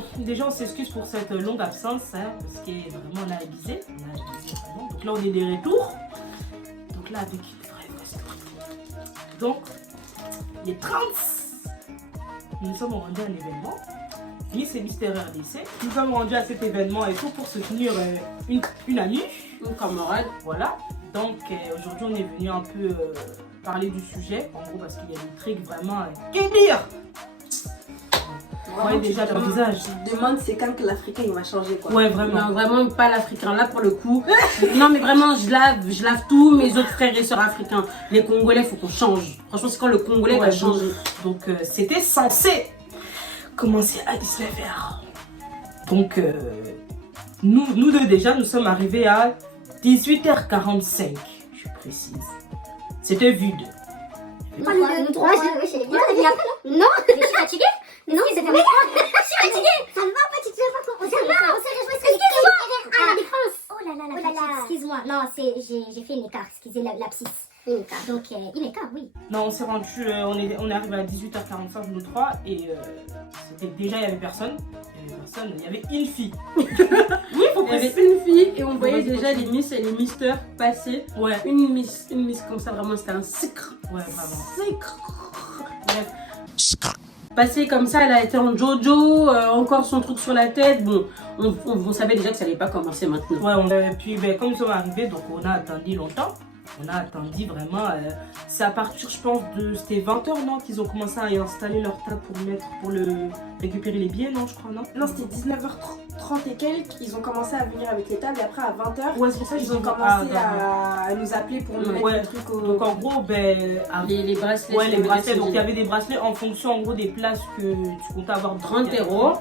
bon, déjà on s'excuse pour cette longue absence, hein, parce que vraiment on a abusé. Vraiment. Donc là on est de retour. Donc là avec une vraie story. Donc, les 30, nous sommes rendus à un événement. Miss et Mister RDC. Nous sommes rendus à cet événement et tout pour soutenir une amie. Une camarade. Voilà. Donc aujourd'hui on est venu un peu parler du sujet. En gros parce qu'il y a des trucs vraiment dire. Ouais, déjà dans le visage. Je demande c'est quand que l'Africain il va changer quoi. Ouais, vraiment. Non, vraiment pas l'Africain. Là, pour le coup. Non, mais vraiment, je lave tous mes autres frères et sœurs africains. Les Congolais, faut qu'on change. Franchement, c'est quand le Congolais va changer. Donc, c'était censé commencer à 19h. Donc, nous deux déjà, nous sommes arrivés à 18h45. Je précise. C'était vide. Nous trois, chez les gars. Non, je suis fatiguée. Non, c'est pas moi. Je suis fatiguée. Ça me va pas, tu te lèves pas trop. On s'est réjouis. Excuse-moi. Ah, la défense. Oh là là, la petite. Excuse-moi. Non, j'ai fait une écart. Excusez l'abscisse. Une écart. Donc, une écart, oui. Non, on s'est rendu, on est arrivé à 18h45, nous trois, et c'était déjà, il n'y avait personne. Il y avait une fille. Oui, il y avait une fille et on voyait déjà les Miss et les Mister passer. Ouais. Une Miss comme ça, vraiment, c'était un sucre. Ouais, vraiment. Sucre. Bref. Passer comme ça, elle a été en Jojo, encore son truc sur la tête. Bon, on savait déjà que ça n'allait pas commencer maintenant. Ouais, puis comme nous sommes arrivés, donc on a attendu longtemps. On a attendu vraiment, c'est à partir, je pense, c'était 20h, non, qu'ils ont commencé à installer leur table pour récupérer les billets, non, je crois, non? Non, c'était 19h30 et quelques, ils ont commencé à venir avec les tables et après à 20h, Ouais, c'est pour ça ils ont commencé à nous appeler pour nous mettre le truc au... Donc en gros, Les bracelets. ouais, les bracelets, donc il y avait des bracelets en fonction, en gros, des places que tu comptais avoir. 30 €.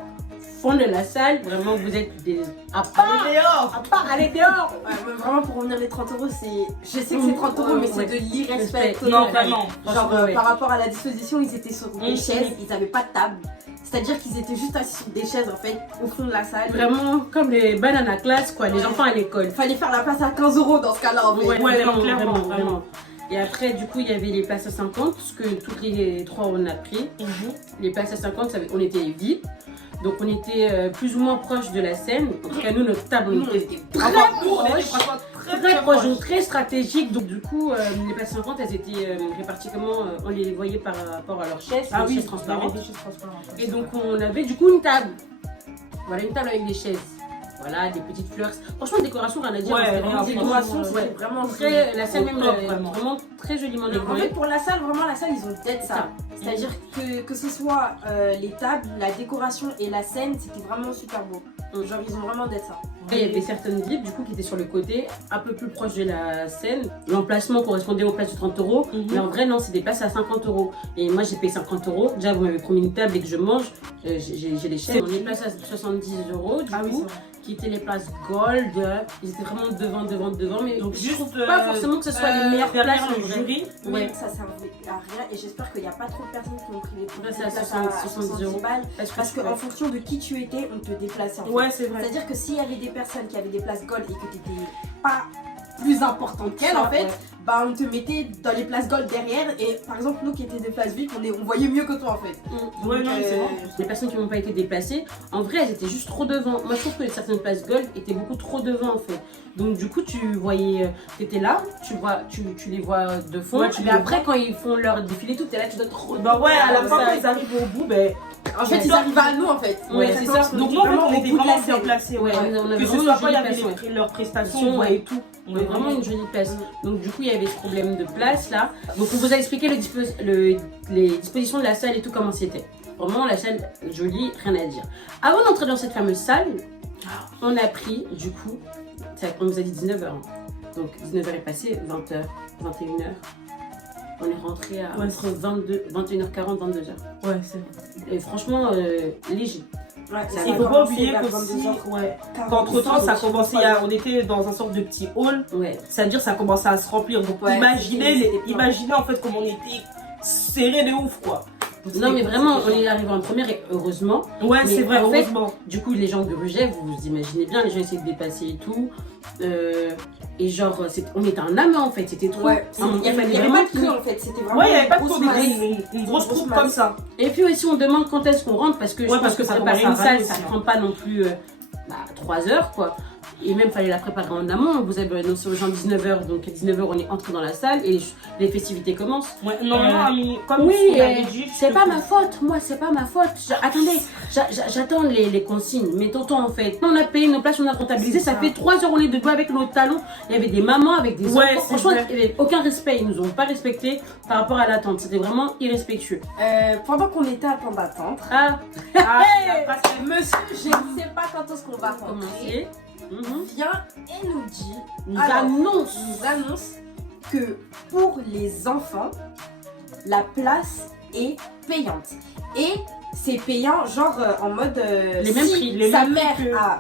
Fond de la salle, vraiment vous êtes des... Allez dehors! Allez dehors. Ouais, mais vraiment pour revenir les 30 €, c'est... Je sais que c'est 30 €, mais c'est de l'irrespect. Non, vraiment. Genre ouais. par rapport à la disposition, ils étaient sur des Mhm. chaises, ils n'avaient pas de table. C'est-à-dire qu'ils étaient juste assis sur des chaises en fait, au fond de la salle. Vraiment comme les bananes à classe, quoi, les enfants à l'école. Il fallait faire la place à 15 € dans ce cas-là en fait. Ouais, vraiment, clairement, vraiment, vraiment. vraiment. Et après, du coup, il y avait les places à 50, ce que toutes les trois on a pris. Les places à 50, on était vides. Donc on était plus ou moins proche de la scène. En tout cas, nous, notre table, on était très proche, donc très stratégique. Donc du coup, les places 50, elles étaient réparties comment on les voyait par rapport à leurs chaises, Ah les oui, chaises transparentes. des chaises transparentes. Et donc on avait du coup une table. Voilà, une table avec des chaises. Voilà, des petites fleurs. Franchement, décoration, rien à dire. Ouais, c'était rien, vraiment Décoration, ouais. c'était vraiment Très, la salle même, top, vraiment. vraiment très joliment En décorée. fait, pour la salle, vraiment, la salle, ils ont peut-être ça. C'est-à-dire que ce soit les tables, la décoration et la scène, c'était vraiment super beau. Genre, ils ont vraiment d'être ça. Après, il y avait certaines villes du coup qui étaient sur le côté, un peu plus proche de la scène. L'emplacement correspondait aux places de 30 €, mais en vrai non, c'est des places à 50 €. Et moi j'ai payé 50 €. Déjà vous m'avez promis une table et que je mange, j'ai les chaises. On est place à 70 € du coup, qui étaient les places gold. Ils étaient vraiment devant, mais Donc je juste trouve pas forcément que ce soit les meilleures places en le vrai. jury. Ouais, ça servait à rien et j'espère qu'il n'y a pas trop de personnes qui ont pris les Ouais, places c'est à 70 € balles. Parce que qu'en fonction de qui tu étais, on te déplaçait en fait. Ouais, c'est vrai. C'est-à-dire que s'il y avait des personnes qui avaient des places gold et que tu n'étais pas plus importante qu'elle en fait, bah on te mettait dans les places gold derrière et par exemple nous qui étions des places VIP, on voyait mieux que toi en fait. Ouais, non, c'est vrai. Les personnes qui n'ont pas été déplacées, en vrai, elles étaient juste trop devant. Moi, je trouve que certaines places gold étaient beaucoup trop devant, en fait. Donc, du coup, tu voyais, tu étais là, tu les vois de fond. Ouais, tu mais les après, quand ils font leur défilé, tout, t'es là, tu dois trop. Bah ouais, à la fin, ça. quand ils arrivent au bout, ben. En fait, ils arrivaient à nous en fait. Ouais, c'est ça. Donc, nous, en fait, on était bout de la vraiment bien scène. placés. Ouais. on avait Que ce vraiment soit une quand il y jolie avait place, leurs prestations ouais. et tout. On avait vraiment une jolie place. Donc, du coup, il y avait ce problème de place là. Donc, on vous a expliqué les dispositions de la salle et tout, comment c'était. Vraiment, la salle jolie, rien à dire. Avant d'entrer dans cette fameuse salle, on a pris, du coup, on nous a dit 19h. Donc 19h est passé, 20h, 21h. On est rentré à entre 21h40 22h. Ouais, c'est vrai. Et franchement, léger. Ouais, Il faut pas oublier qu'aussi, qu'entre temps, ça commençait on était dans un sorte de petit hall. Ouais. C'est-à-dire, ça commençait à se remplir. Donc, Ouais, imaginez en fait comment on était serré de ouf, quoi. Non, mais vraiment, on est arrivé en première et heureusement. Ouais, Mais c'est vrai, en fait, heureusement. Du coup, les gens grugeaient, vous vous imaginez bien, les gens essayaient de dépasser et tout. Et genre, on était un amas en fait, c'était trop. Ouais, il n'y avait pas de queue en fait, c'était vraiment Ouais, il n'y avait pas de grosse cours masse. une grosse troupe comme ça. Et puis aussi, on demande quand est-ce qu'on rentre parce que je Ouais, pense parce que que ça préparer commence une à salle, râler ça aussi, prend pas non plus 3 heures quoi. Et même, fallait la préparer en amont. Vous avez annoncé aux gens 19h, donc à 19h, on est entré dans la salle et les festivités commencent. Ouais, normalement, comme Oui, on avait dit. c'est pas ma faute, moi, c'est pas ma faute. Attendez, j'attends les consignes. Mais tonton, en fait, on a payé nos places, on a comptabilisé. Ça fait 3 heures, on est debout avec nos talons. Il y avait des mamans avec des Ouais, enfants. c'est Franchement, vrai. il n'y avait aucun respect. Ils nous ont pas respecté par rapport à l'attente. C'était vraiment irrespectueux. Pendant qu'on était en train d'attendre, Ah, Ah, monsieur, je ne sais pas quand est-ce qu'on va rentrer, commencer. vient et nous dit, Nous Alors, annonce. que pour les enfants, la place est payante. Et c'est payant, genre en mode Les mêmes si prix, les sa mêmes mère prix que- a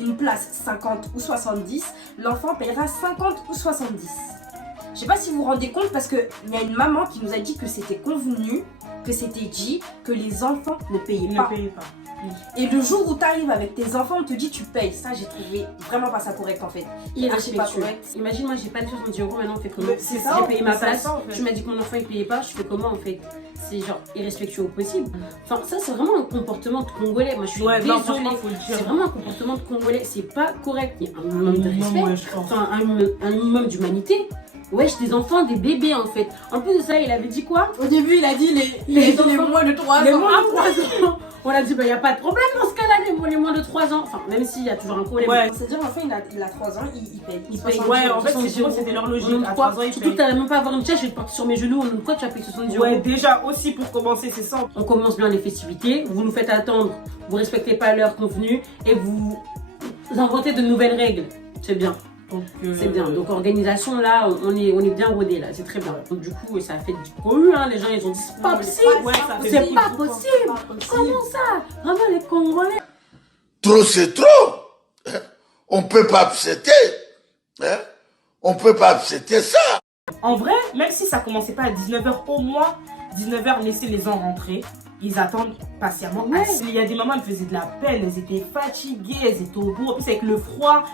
une place 50 ou 70, l'enfant paiera 50 ou 70. Je sais pas si vous vous rendez compte parce qu'il y a une maman qui nous a dit que c'était convenu, que c'était dit, que les enfants ne payaient Ne pas. payez pas. Et le jour où tu arrives avec tes enfants, on te dit tu payes. Ça, j'ai trouvé vraiment pas ça correct en fait. Irrespectueux. Pas correct. Imagine, moi, j'ai pas les 70 €, maintenant on fait comment? Mais c'est ça, J'ai payé ma c'est place, ça, en fait. tu m'as dit que mon enfant il payait pas, je fais comment en fait? C'est genre irrespectueux au possible. Enfin, ça, c'est vraiment un comportement de Congolais. Moi, je suis Ouais, non, désolée. franchement, faut le C'est dire. vraiment un comportement de Congolais. C'est pas correct. Il y a un minimum de respect, Ouais, je pense. enfin, un minimum d'humanité. Wesh, des enfants, des bébés en fait. En plus de ça, il avait dit quoi? Au début, il a dit les enfants- moins de 3 Les ans. moins de 3 ans. On a dit, bah, y a pas de problème dans ce cas-là, les moins de 3 ans. Enfin, même s'il y a toujours un problème. Ouais. C'est-à-dire, l'enfant, il a 3 ans, il paye. Il paye. 70 Ouais, en euros. fait, 70 c'est- c'était leur logique. On À quoi 3 ans, ils Surtout que payent. t'allais même pas avoir une chaise, je vais te partir sur mes genoux. On quoi tu as payé 70 €? Ouais, déjà aussi pour commencer, c'est ça. On commence bien les festivités, vous nous faites attendre, vous respectez pas l'heure convenue et vous inventez de nouvelles règles. C'est bien, Donc, c'est bien. Donc organisation là, on est bien rodé là, c'est très bien. Donc du coup, ça a fait du bruit, hein. Les gens ils ont dit c'est pas possible, Ouais, ça fait c'est beaucoup, pas beaucoup. possible. Comment ça? Vraiment les Congolais. Trop, c'est trop. Hein? On peut pas accepter. Hein? On peut pas accepter ça. En vrai, même si ça commençait pas à 19h, au moins 19h, laissez les gens rentrer. Ils attendent patiemment. Ouais. Il y a des mamans, elles faisaient de la peine, elles étaient fatiguées, elles étaient au bout. En plus, avec le froid,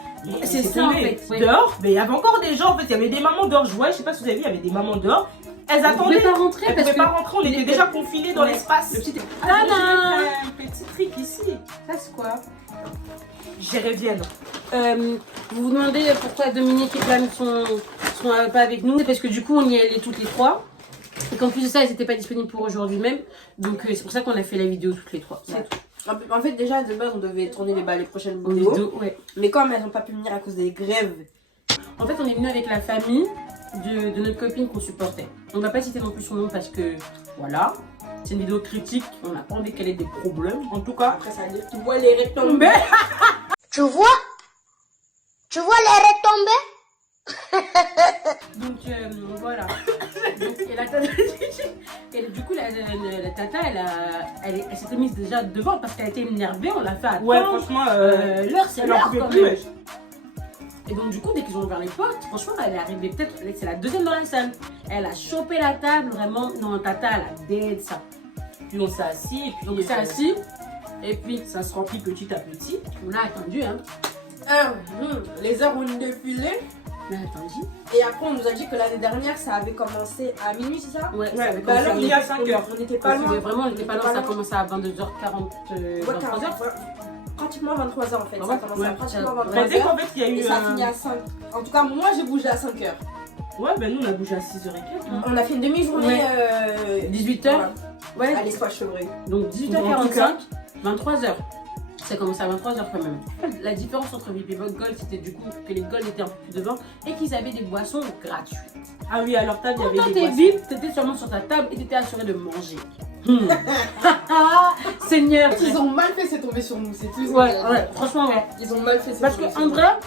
C'est c'est ça, en tombé. fait, ouais. Dehors, mais il y avait encore des gens. En fait, il y avait des mamans dehors. Je vois, je sais pas si vous avez vu, il y avait des mamans dehors. Elles On pouvait attendaient. pas rentrer Elles parce pouvaient que pas rentrer, on était les- déjà confinés dans Ouais. l'espace. le petit Ah, Tada. j'ai un petit trick ici. Ça c'est quoi? J'y reviens. Vous vous demandez pourquoi Dominique et Pam sont pas avec nous. C'est parce que du coup on y allait toutes les trois. Et qu'en plus de ça, elles n'étaient pas disponibles pour aujourd'hui même. Donc c'est pour ça qu'on a fait la vidéo toutes les trois. C'est Ouais. tout. En fait, déjà, de base, on devait tourner les prochaines En vidéos. vidéo, ouais. Mais comme elles n'ont pas pu venir à cause des grèves, En fait, on est venu avec la famille de notre copine qu'on supportait. On va pas citer non plus son nom parce que voilà. C'est une vidéo critique. On n'a pas envie qu'elle ait des problèmes. En tout cas, après ça veut dire tu vois les retombées. Tu vois les retombées? Donc voilà. Donc, et la tata, et du coup, la tata, elle s'était mise déjà devant parce qu'elle était énervée. On l'a fait attendre. ouais, franchement, L'heure, c'est elle en l'heure pouvait quand plus. même. Ouais. Et donc du coup, dès qu'ils ont ouvert les portes, franchement, elle est arrivée peut-être, c'est la deuxième dans la salle. Elle a chopé la table, vraiment, non, tata, elle a dead ça. Puis on s'est assis et puis Donc c'est assis, et puis ça se remplit petit à petit. on a attendu, hein. Les heures ont défilé. On a attendu. Et après, on nous a dit que l'année dernière, ça avait commencé à minuit, c'est ça? Ouais, ça Ouais, avait bah commencé là, à il y a 5 heures. On n'était pas loin. Vraiment, on n'était pas loin, ça a loin. commencé à 22h40, Ouais, 23h. pratiquement 23h en fait. Ah Ça a ouais, commencé ouais, à pratiquement ouais. Bah, dès 23h. qu'en fait, il y a eu Et ça a fini à 5. En tout cas, moi, j'ai bougé à 5h. Ouais, ben nous, on a bougé à 6h et quelques. On a fait une demi-journée. Ouais. 18h, voilà, ouais. à l'espace Chevreuil. Donc En tout 18h45, cas. 23h. Ça a commencé à 23h quand même. La différence entre VIP et Gold, c'était du coup que les Gold étaient un peu plus devant et qu'ils avaient des boissons gratuites. Ah oui, à leur table, il y Quand avait des t'es boissons. VIP, t'étais sûrement sur ta table et t'étais assuré de manger. Seigneur. Ils ont mal fait, c'est tombé sur nous, c'est tout. Ouais, franchement, ouais. Ils ont mal fait, c'est Parce tombé sur qu'en nous. vrai,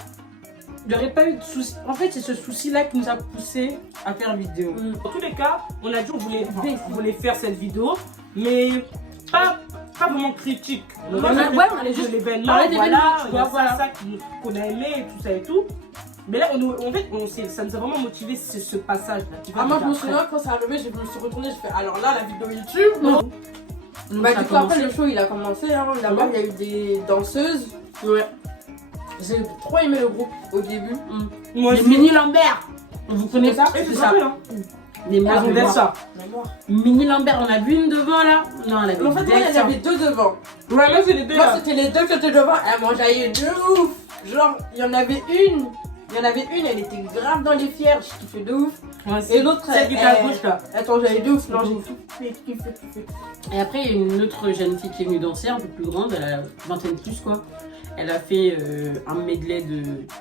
il n'y aurait pas eu de souci. En fait, c'est ce souci-là qui nous a poussé à faire vidéo. Dans tous les cas, on a dit on voulait faire cette vidéo, mais pas vraiment critique. On Ouais, a on allait juste de l'événement, parler d'événement, voilà, tu il y a vois, voilà. ça qu'on a aimé et tout ça et tout. Mais là, en fait, ça nous a vraiment motivé ce passage-là. Ah, moi, je me souviens quand c'est arrivé, je me suis retournée, je fais alors là, la vidéo YouTube. Non. Bah, du coup, après, le show il a commencé. Hein. D'abord, il y a eu des danseuses. Ouais. J'ai trop aimé le groupe au début. Moi, Les Mini Lambert. Vous connaissez ça? c'est C'est ça. ça. Les Elles ont d'être ça. Mini Lambert, on a vu une devant là? Non, elle avait En fait, moi, il y en avait deux devant. Ouais, là, c'est les deux. Moi, là. c'était les deux qui étaient devant. Elles m'enjaillaient de ouf. Genre, il y en avait une. Elle était grave dans les fiers. Je kiffais de ouf. Ouais, Et l'autre, celle qui était à gauche là. elle t'enjaillait de ouf. Non, j'ai kiffé. Et après, il y a une autre jeune fille qui est venue danser, un peu plus grande, elle a vingtaine plus quoi. Elle a fait un medley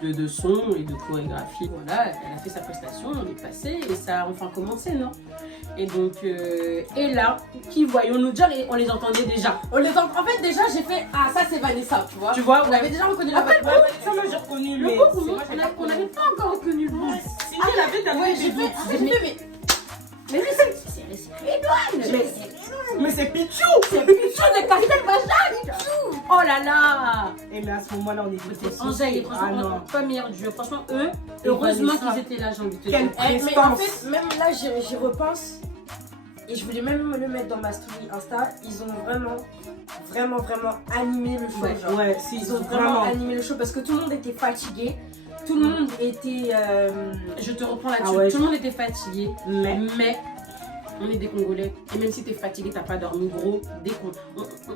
de sons et de chorégraphie. Voilà, elle a fait sa prestation, on est passé et ça a enfin commencé, non? Et donc, et là, qui voyons-nous dire et on les entendait déjà. En fait, déjà, j'ai fait ah, ça c'est Vanessa, tu vois. Tu vois, On avait déjà reconnu la voix. Ça, moi, j'ai reconnu. le mais groupe, c'est moi, j'ai pas on n'avait reconnu. pas encore reconnu le groupe. Sinon, il avait Ouais, d'abord j'ai des fait. doutes. Après, j'ai fait, mais. Mais c'est Pichou. C'est Pichou de Castel Bajak. Oh là là! Et mais à ce moment-là, on était Angèle, Ah franchement, non. pas meilleur duo. Franchement, eux, Et heureusement Vanessa. qu'ils étaient là, j'ai envie de te Quelle dire. Mais en prestance. fait, même là, j'y repense. Et je voulais même le mettre dans ma story Insta. Ils ont vraiment animé le show. Ouais, genre. Ouais, si, Ils ont vraiment animé le show parce que tout le monde était fatigué. Tout le monde était. Je te reprends là-dessus. Ah ouais. Tout le monde était fatigué, Mais mais on est des Congolais. Et même si t'es fatigué, t'as pas dormi, gros, dès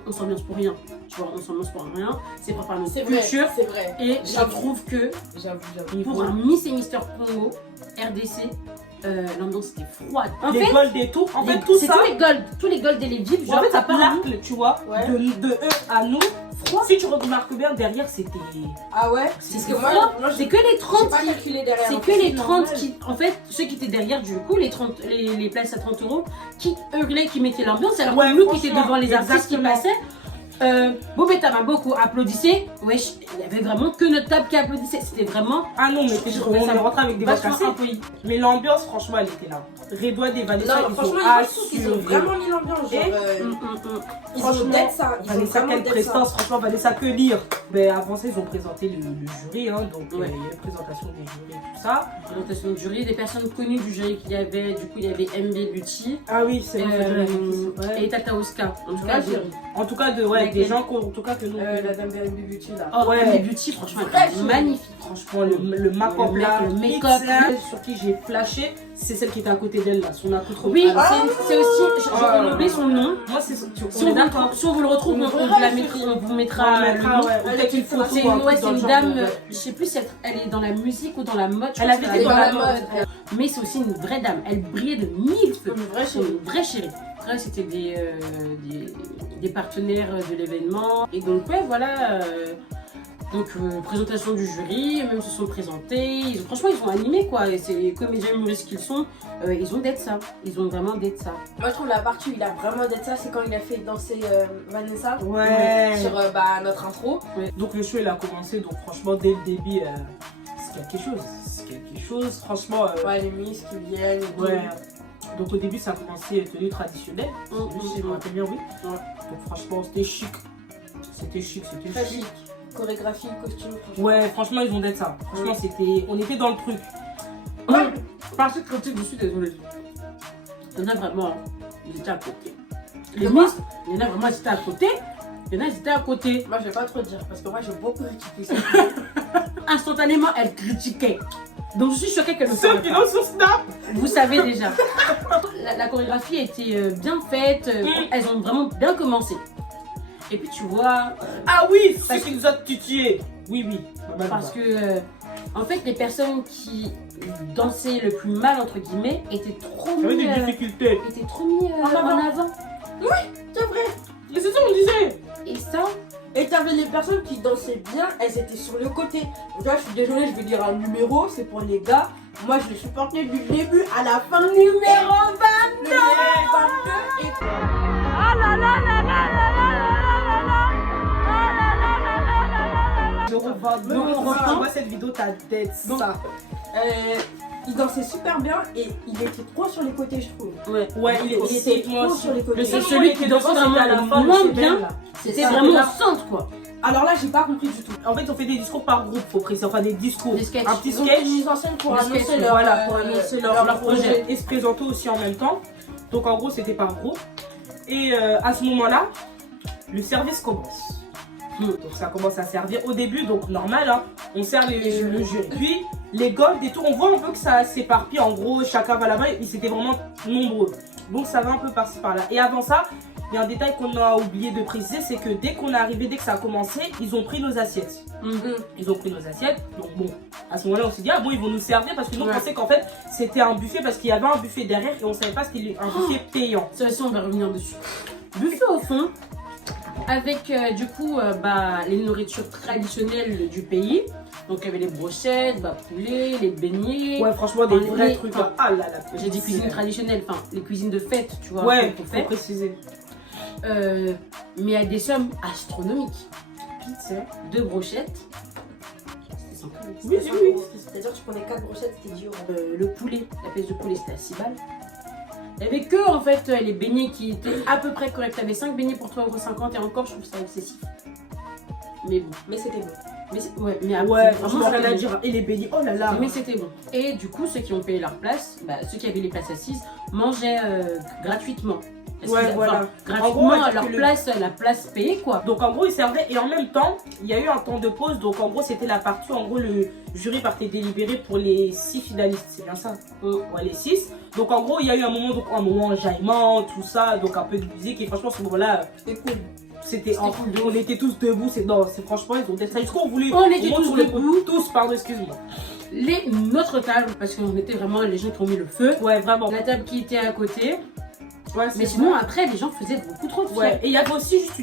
on s'ambiance pour rien. Tu vois, on s'ambiance pour rien. C'est pas par notre C'est vrai. culture. C'est vrai. Et je J'avoue. trouve que J'avoue. pour un Miss et Mister Congo, RDC, l'ambiance était froide. En les fait, golds et tout. En fait, tout c'est ça. tous les golds et les vives. En Genre, fait, à ça part l'arc, tu vois, Ouais. de eux à nous. Si tu remarques bien, derrière, c'était. Ah ouais. C'est Parce ce que que moi, c'est que les j'ai 30 pas qui. calculé derrière. C'est en que fait. les 30 normal. qui. En fait, ceux qui étaient derrière, du coup, les places à 30 €, qui hurlaient, qui mettaient l'ambiance, alors Ouais, que nous qui étions franchement, devant les artistes qui exactement. passaient. Bobetta m'a beaucoup applaudissé. Wesh, il y avait vraiment que notre table qui applaudissait. C'était vraiment. Ah non, mais Je trouvais on ça est rentré avec des voix vachement cassées. impoli. Mais l'ambiance, franchement, elle était là. Redouane et Vanessa, Non, ils franchement, ont je trouve qu'ils ont assuré. vraiment mis l'ambiance. Genre, Et- ils ont Franchement, d'être ça. Ils ont Vanessa, vraiment quelle d'être ça. prestance, franchement, Vanessa, que dire. Mais avant ça, ils ont présenté le jury, hein, donc Ouais. il y a eu présentation des jurys et tout ça. Présentation du jury, des personnes connues du jury qu'il y avait. Du coup, il y avait MB Beauty Ah oui, c'est et Tata Oscar. En tout cas, En tout cas, des Laquelle gens en tout cas que nous. La dame BNB Beauty là. Oh, Ouais. MB Beauty, franchement, Très elle est chou. magnifique. Franchement, le make-up Le là, make-up, X, là, sur qui j'ai flashé, c'est celle qui était à côté d'elle là, son accoutrement. Oui, Ah, c'est aussi. J'ai oublié son nom. moi c'est Si on vous le retrouve, on vous la mettra, on vous mettra le nom. peut-être une photo. C'est une dame, je sais plus si elle est dans la musique ou dans la mode. je Elle pense avait qu'elle été est dans la mode. Mais c'est aussi une vraie dame. Elle brillait de mille feux. Une vraie C'est chérie. une vraie chérie. Après, c'était des partenaires de l'événement. Et donc, ouais, voilà. Donc, présentation du jury, même se sont présentés. Franchement, ils sont animés, quoi. Et c'est comédiens humoristes qu'ils sont. Ils ont d'être ça. Ils ont vraiment d'être ça. Moi, je trouve la partie où il a vraiment d'être ça, c'est quand il a fait danser Vanessa. Ouais. Sur notre intro. Donc le show il a commencé, donc franchement dès le début, c'est quelque chose. C'est quelque chose, franchement. Ouais, les miss qui viennent et tout. Ouais. Donc au début ça a commencé tenue traditionnelle. Si je me rappelle bien, oui. Ouais. Donc franchement c'était chic. C'était chic, c'était Très chic. chic. Chorégraphie, costume, franchement. Ouais, franchement ils ont d'être ça. Franchement on était dans le truc. Parce que critique, je suis désolée. Il y en a vraiment, hein, ils étaient à côté. Les Comment miss, il y en a vraiment, ils étaient à côté. Il y en a, ils étaient à côté. Moi, je vais pas trop dire parce que moi, j'ai beaucoup critiqué ça. Instantanément, elles critiquaient. Donc, je suis choquée qu'elles ne Ceux savent qui pas. l'ont sur Snap. Vous savez déjà. La chorégraphie était bien faite. Elles ont vraiment bien commencé. Et puis, tu vois, Ah oui, c'est qui nous a tués. Oui, oui. parce que, en fait, les personnes qui dansaient le plus mal, entre guillemets, étaient trop J'avais mis, des difficultés. étaient trop mis en avant. C'est vrai. Mais c'est ça on disait. Et ça, Et t'avais les personnes qui dansaient bien, elles étaient sur le côté. Donc là, je suis désolée, je vais dire un numéro, c'est pour les gars. Moi, je les supportais du début à la fin. Numéro 22. Et... Tu vois cette vidéo, ta tête, ça. il dansait super bien et il était trop sur les côtés, je trouve. ouais. Ouais, il Il était moi trop aussi. sur les côtés. Le seul celui moment qui qui dansait dansait vraiment à la fin, moins le bien, CBL, là. C'était ça, vraiment là. au centre, quoi. Alors là, j'ai pas compris du tout. En fait, on fait des discours par groupe, faut préciser. Enfin, des discours. Des sketchs. Un petit Donc, sketch. une mise en scène pour Le annoncer sketch, leur, Voilà, pour annoncer leur projet. projet et se présenter aussi en même temps. Donc en gros, c'était par groupe. Et à ce moment-là, le service commence. Donc ça commence à servir au début, donc normal, hein, on sert le jury. Puis les golds et tout, on voit un peu que ça s'éparpille. En gros, chacun va là-bas et c'était vraiment nombreux. Donc ça va un peu par-ci par-là. Et avant ça, il y a un détail qu'on a oublié de préciser, c'est que dès qu'on est arrivé, dès que ça a commencé, ils ont pris nos assiettes. Ils ont pris nos assiettes. Donc bon, à ce moment-là, on s'est dit, ah bon, ils vont nous servir parce que nous, on pensait qu'en fait, c'était un buffet parce qu'il y avait un buffet derrière et on savait pas que c'était un buffet payant. Ça aussi, on va revenir dessus. Buffet au fond, avec du coup les nourritures traditionnelles du pays. Donc il y avait les brochettes, poulet, les beignets. Ouais, franchement, des Enfin, vrais les- trucs. enfin, Ah là là. J'ai dit cuisine traditionnelle, enfin les cuisines de fête, tu vois. Ouais, qu'on faut fait. préciser. Mais à des sommes astronomiques. Pizza. 2 brochettes. C'était 100 euros. Oui, oui, oui. C'est-à-dire, tu prenais 4 brochettes, c'était 10 euros. Le poulet, la pièce de poulet c'était à 6 balles. Il n'y avait que en fait les beignets qui étaient à peu près corrects. Tu avais 5 beignets pour 3,50 € et encore je trouve ça excessif. Mais bon. Mais c'était bon. Mais après, Ouais, vraiment, franchement, rien c'était à bon. dire. Et les beignets, oh là là. Mais c'était bon. Et du coup, ceux qui ont payé leur place, ceux qui avaient les places assises, mangeaient gratuitement. Parce Ouais, qu'ils- voilà. enfin, gratuitement, En gros, on va dire leur que place, la place payée quoi. Donc en gros, ils servaient et en même temps, il y a eu un temps de pause. Donc en gros, c'était la partie. En gros, le jury partait délibérer pour les 6 finalistes. C'est bien ça? Ouais, les 6. Donc en gros, il y a eu un moment enjaillement, tout ça. Donc un peu de musique. Et franchement, ce moment-là, C'était cool. c'était cool. On était tous debout. C'est franchement, ils ont fait ça. Est-ce qu'on voulait. On était monte tous sur le debout. Tous, pardon, excuse-moi. Notre table, parce qu'on était vraiment les gens qui ont mis le feu. Ouais, vraiment. La table qui était à côté. Ouais, Mais sinon, après, les gens faisaient beaucoup trop de Ouais, frais. et il y avait aussi juste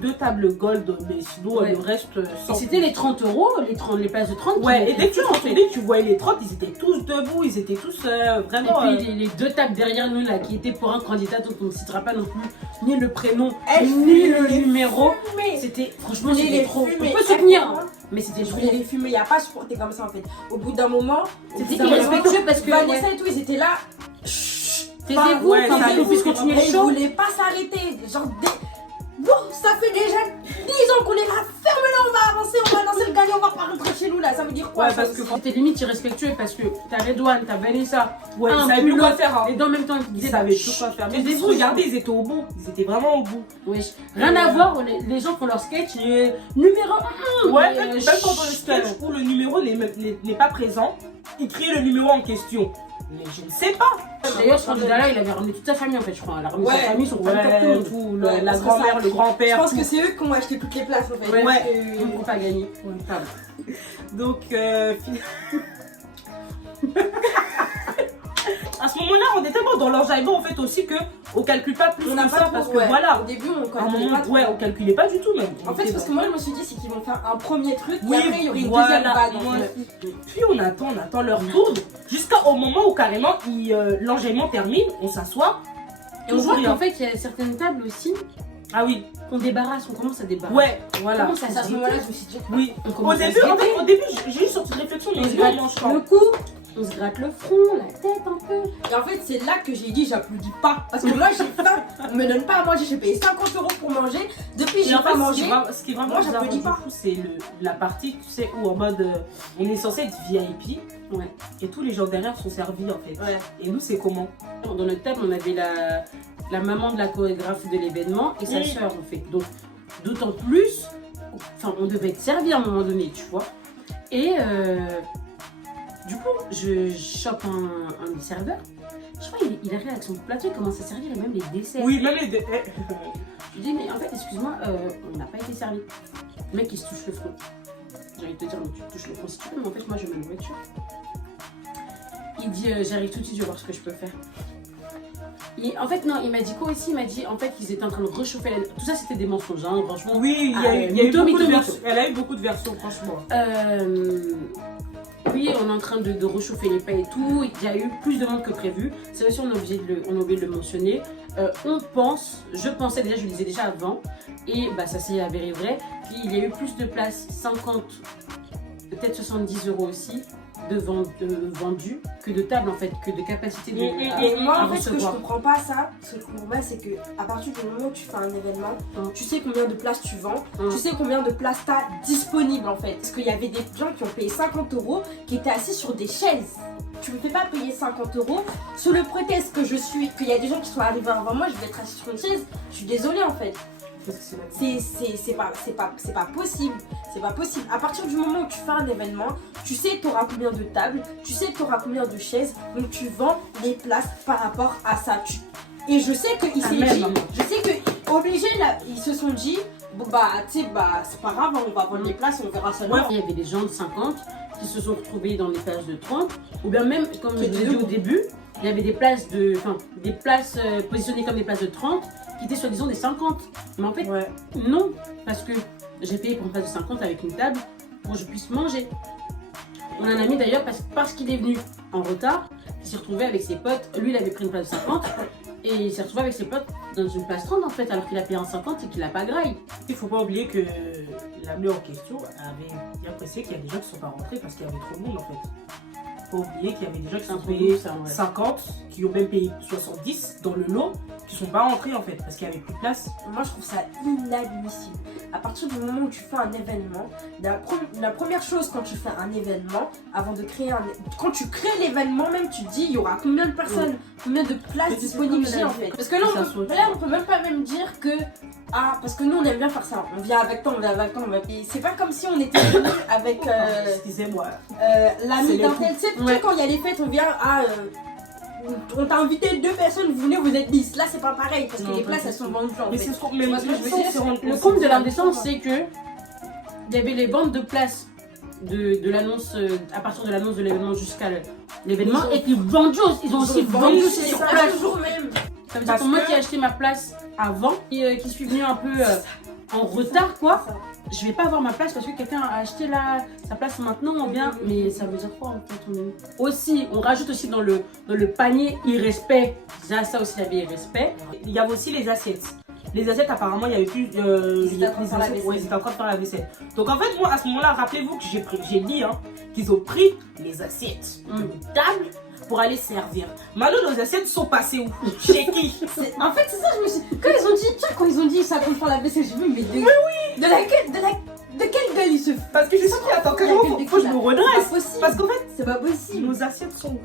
deux tables gold, mais sinon Ouais. le reste Et c'était les 30 €, les places de 30 qui Ouais, et montaient dès que tu le feu, en fait. retournais, tu voyais les 30, ils étaient tous debout, ils étaient tous vraiment. Et puis les 2 tables derrière nous là qui étaient pour un candidat dont on ne citera pas non plus ni le prénom Elle ni le fumait, numéro. fumait. C'était franchement Je voulais c'était les trop. fumer. On peut se tenir, Elle, hein, mais c'était Je trop. voulais les fumer, il n'y a pas supporté comme ça en fait. Au bout d'un moment, C'était au bout d'un irrespectueux moment, parce que Vanessa et tout, ils étaient là. taisez-vous, ouais, enfin, ça qu'on puisse continuer le Ils show. voulaient pas s'arrêter. Genre, bon, ça fait déjà 10 ans qu'on est là. Ferme-le, on va avancer, on va lancer le gagnant, on va pas rentrer chez nous là. Ça veut dire quoi Ouais, ça parce que aussi C'était limite irrespectueux parce que t'as Redouane, t'as Vanessa, Ouais, ils un savaient plus plus quoi l'autre, faire. Hein. et dans le même temps ils Ils disaient savaient plus quoi faire. Mais taisez-vous, regardez, ils étaient au bout. Ils étaient vraiment au bout. Wesh. Rien à voir, les gens font leur sketch, numéro 1. Ouais, même pendant le sketch où le numéro n'est pas présent, ils crient le numéro en question. Mais je ne sais pas. D'ailleurs, ce candidat-là, il avait ramené toute sa famille en fait, je crois. Il a ramené Ouais. sa famille, son frère, tout le monde. tout, Ouais, la parce que grand-mère, ça- le Je grand-père. pense tout. que c'est eux qui ont acheté toutes les places en fait. Ouais. Parce Ouais. que- On peut pas gagner. Pardon. Donc, à ce moment-là, on était tellement dans l'enjaillement en fait aussi que on calcule pas plus On n'a que pas ça trop, parce que ouais. voilà. Au début, on À un calculait moment, pas trop. ouais, on calculait pas du tout même. En fait, c'est parce que moi, je me suis dit, c'est qu'ils vont faire un premier truc, Oui, et après, il y aurait une voilà, deuxième vague. en moi fait. aussi. Puis on attend leur tour jusqu'au moment où carrément l'enjaillement termine, on s'assoit. Et on toujours voit rien. qu'en fait, il y a certaines tables aussi Ah oui, qu'on débarrasse, on commence à débarrasser. ouais, voilà. Comment ça C'est à se ce moment-là, je me suis dit, Oui. On Au commence à début, se en guetter. fait, au début, j'ai juste sorti de réflexion, mais On se vraiment gratte chiant. le cou, on se gratte le front, la tête un peu. et en fait, c'est là que j'ai dit, j'applaudis pas. Parce que moi, j'ai faim. On me donne pas à manger, j'ai payé 50 € pour manger. Depuis, Et j'ai en pas fait, mangé. ce qui est vraiment Moi, bizarre j'applaudis du pas. coup, c'est la partie, tu sais, où en mode on est censé être VIP Ouais. et tous les gens derrière sont servis en fait. Ouais. Et nous, c'est comment? Dans notre table, on avait la maman de la chorégraphe de l'événement et sa Oui. sœur en fait. Donc, d'autant plus, enfin, on devait être servi à un moment donné, tu vois. Et du coup, je chope un des serveurs. Je crois qu'il arrive avec son plateau, il commence à servir et même les desserts. Oui, même les. Je lui dis, mais en fait, excuse-moi, on n'a pas été servi. Le mec, il se touche le front. J'ai envie de te dire, mais tu te touches le front si tu veux, mais en fait, moi, j'ai ma nourriture. Il dit, j'arrive tout de suite, je vais voir ce que je peux faire. En fait, non, il m'a dit quoi aussi? Il m'a dit, en fait, qu'ils étaient en train de réchauffer la... Tout ça, c'était des mensonges, hein, franchement. Oui, il y a eu mytho, beaucoup de mytho, versions. Elle a eu beaucoup de versions, franchement. Oui, on est en train de réchauffer les pains et tout. Il y a eu plus de monde que prévu. C'est aussi, on a oublié de le mentionner. Je pensais déjà, je le disais déjà avant, et bah, ça s'est avéré vrai. Puis il y a eu plus de places, 50 peut-être 70 € aussi de vendus que de tables en fait, que de capacité de Et moi, à en fait, ce que je recevoir. comprends pas, ce que je comprends pas, c'est que à partir du moment où tu fais un événement, tu sais combien de places tu vends, tu sais combien de places tu as disponibles en fait. Parce qu'il y avait des gens qui ont payé 50 € qui étaient assis sur des chaises. Tu me fais pas payer 50 € sous le prétexte que qu'il y a des gens qui sont arrivés avant moi, je vais être assis sur une chaise. Je suis désolée en fait. C'est pas possible. C'est pas possible. À partir du moment où tu fais un événement, tu sais tu auras combien de tables, tu sais tu auras combien de chaises, donc tu vends les places par rapport à ça. Et je sais qu'ils ils se sont dit, bon bah tu sais, bah c'est pas grave, on va vendre les places, on verra ça. Il y avait des gens de 50 qui se sont retrouvés dans des places de 30, ou bien même, comme je l'ai dit au début, il y avait des places positionnées comme des places de 30 qui étaient soi-disant des 50. Mais en fait, non, parce que j'ai payé pour une place de 50 avec une table pour que je puisse manger. On a un ami d'ailleurs, parce qu'il est venu en retard, il s'est retrouvé avec ses potes. Lui, il avait pris une place de 50 et il s'est retrouvé avec ses potes dans une place 30 en fait, alors qu'il a payé un 50 et qu'il n'a pas graille. Il faut pas oublier que l'ami en question avait bien précisé qu'il y a des gens qui ne sont pas rentrés parce qu'il y avait trop de monde en fait. Faut pas oublier qu'il y avait des gens qui sont payés 50, qui ont même payé 70 dans le lot, qui sont pas rentrés en fait parce qu'il y avait plus de place. Moi je trouve ça inadmissible. À partir du moment où tu fais un événement, la première chose quand tu fais un événement, avant de créer quand tu crées l'événement même, tu te dis il y aura combien de personnes, combien de places disponibles j'ai en fait. Parce que là on peut même pas même dire que parce que nous on aime bien faire ça. On vient avec toi, c'est pas comme si on était venus avec Excusez-moi. l'ami d'un tel. Tu sais quand il y a les fêtes, on vient on t'a invité 2 personnes, vous venez, vous êtes 10. Là, c'est pas pareil parce que les places elles sont vendues en fait. Le comble de l'indécence, c'est que il y avait les ventes de places de l'annonce, à partir de l'annonce de l'événement jusqu'à l'événement, et puis ils ont aussi vendu sur place. Ça veut dire que moi qui ai acheté ma place avant, et qui suis venue un peu en retard, quoi, je vais pas avoir ma place parce que quelqu'un a acheté sa place maintenant, ou bien. Mais ça veut dire quoi en fait? Aussi, on rajoute aussi dans le panier irrespect. Ça aussi, il y avait irrespect. Il y avait aussi les assiettes. Les assiettes, apparemment, il y avait plus. Ils étaient en train de faire la vaisselle. Donc en fait, moi à ce moment-là, rappelez-vous que j'ai dit qu'ils ont pris les assiettes de table pour aller servir. Maintenant, nos assiettes sont passées où? Chez qui? En fait, c'est ça, je me suis. Quand ils ont dit ça pour faire la vaisselle, j'ai vu, mais de quelle gueule ils se font? Parce que je suis dit, attends, faut que je me redresse. C'est pas possible. Parce qu'en fait, c'est pas possible. nos assiettes sont où?